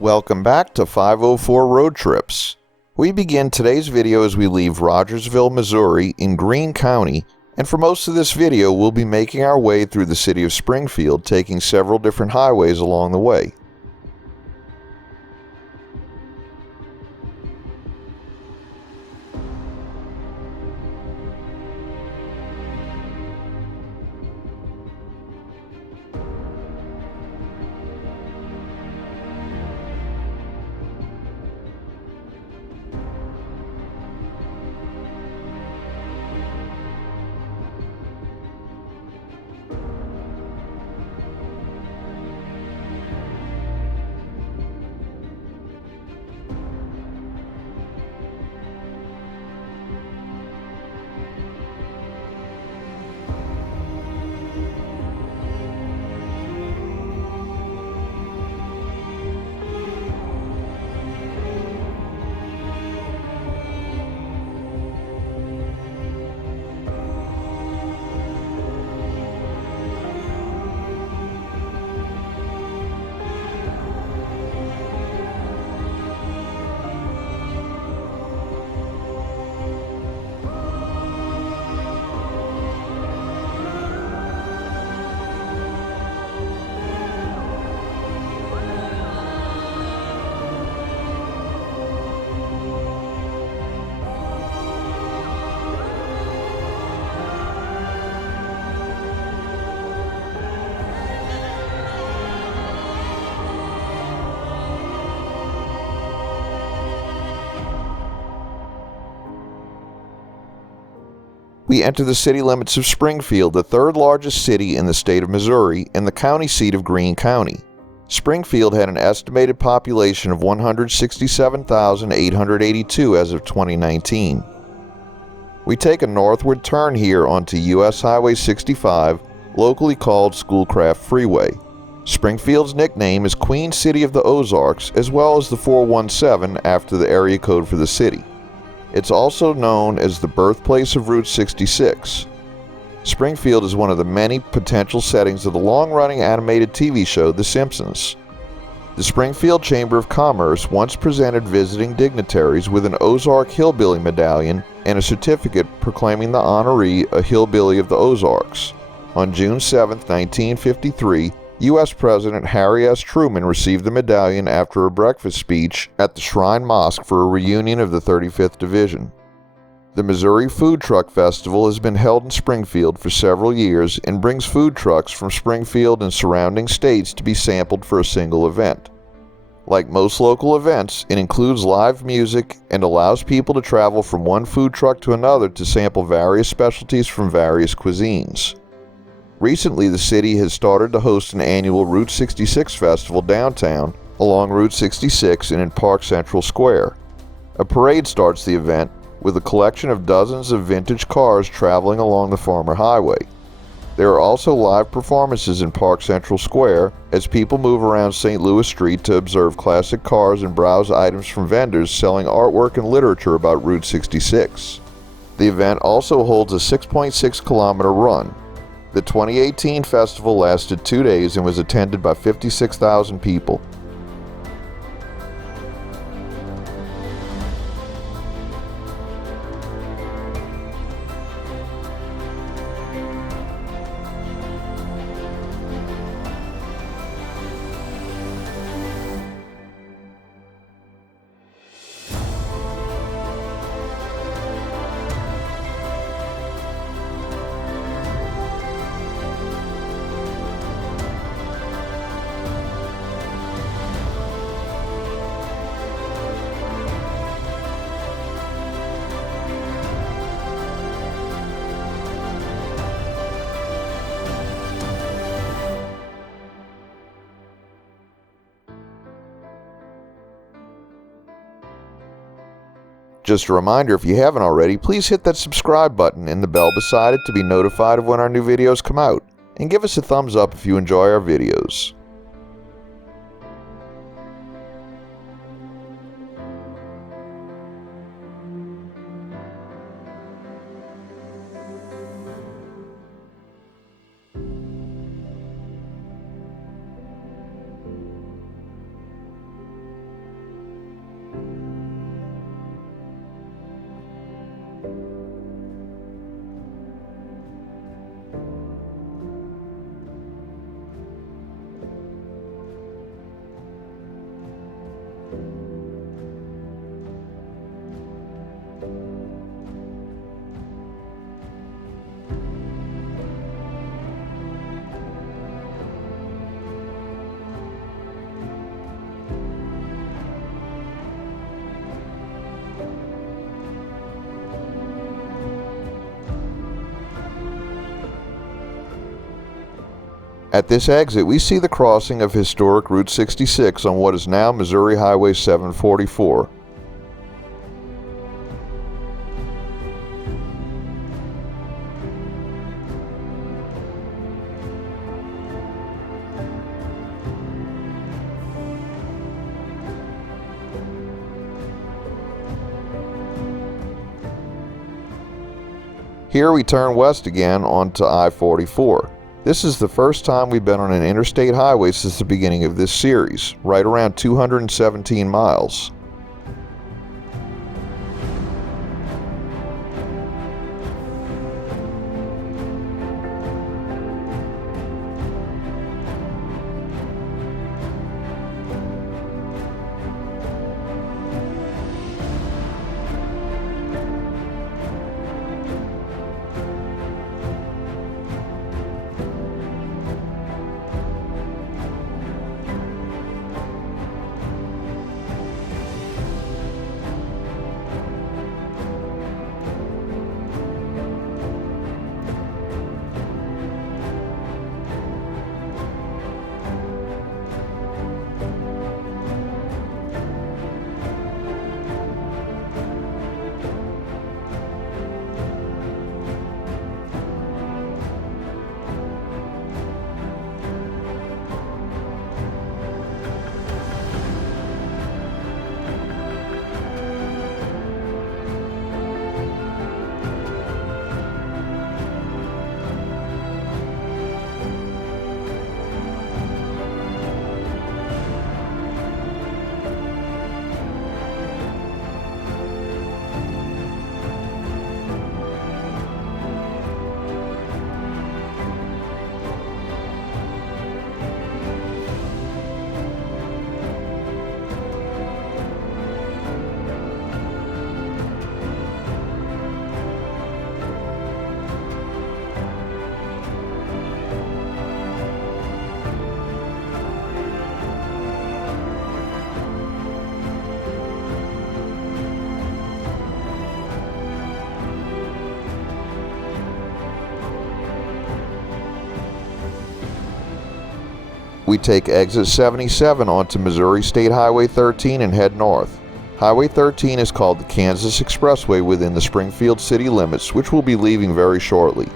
Welcome back to 504 Road Trips. We begin today's video as we leave Rogersville, Missouri in Greene County, and for most of this video we'll be making our way through the city of Springfield, taking several different highways along the way. We enter the city limits of Springfield, the third largest city in the state of Missouri and the county seat of Greene County. Springfield had an estimated population of 167,882 as of 2019. We take a northward turn here onto US Highway 65, locally called Schoolcraft Freeway. Springfield's nickname is Queen City of the Ozarks, as well as the 417 after the area code for the city. It's also known as the birthplace of Route 66. Springfield is one of the many potential settings of the long-running animated TV show The Simpsons. The Springfield Chamber of Commerce once presented visiting dignitaries with an Ozark Hillbilly medallion and a certificate proclaiming the honoree a hillbilly of the Ozarks. On June 7, 1953, U.S. President Harry S. Truman received the medallion after a breakfast speech at the Shrine Mosque for a reunion of the 35th Division. The Missouri Food Truck Festival has been held in Springfield for several years and brings food trucks from Springfield and surrounding states to be sampled for a single event. Like most local events, it includes live music and allows people to travel from one food truck to another to sample various specialties from various cuisines. Recently, the city has started to host an annual Route 66 festival downtown along Route 66 and in Park Central Square. A parade starts the event with a collection of dozens of vintage cars traveling along the former highway. There are also live performances in Park Central Square as people move around St. Louis Street to observe classic cars and browse items from vendors selling artwork and literature about Route 66. The event also holds a 6.6-kilometer run. The 2018 festival lasted 2 days and was attended by 56,000 people. Just a reminder, if you haven't already, please hit that subscribe button and the bell beside it to be notified of when our new videos come out. And give us a thumbs up if you enjoy our videos. At this exit, we see the crossing of historic Route 66 on what is now Missouri Highway 744. Here we turn west again onto I-44. This is the first time we've been on an interstate highway since the beginning of this series, right around 217 miles. We take exit 77 onto Missouri State Highway 13 and head north. Highway 13 is called the Kansas Expressway within the Springfield city limits, which we'll be leaving very shortly.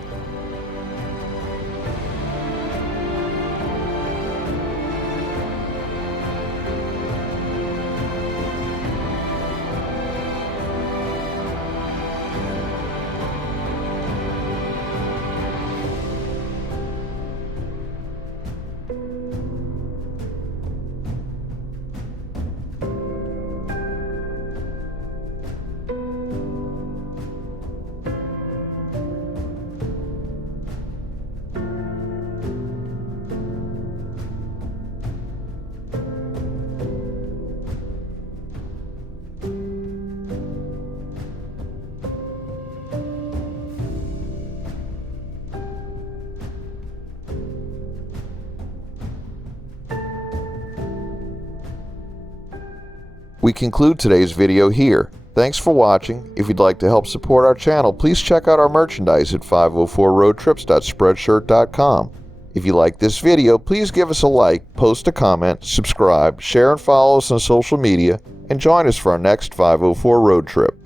We conclude today's video here. Thanks for watching. If you'd like to help support our channel, please check out our merchandise at 504roadtrips.spreadshirt.com. If you like this video, please give us a like, post a comment, subscribe, share and follow us on social media, and join us for our next 504 road trip.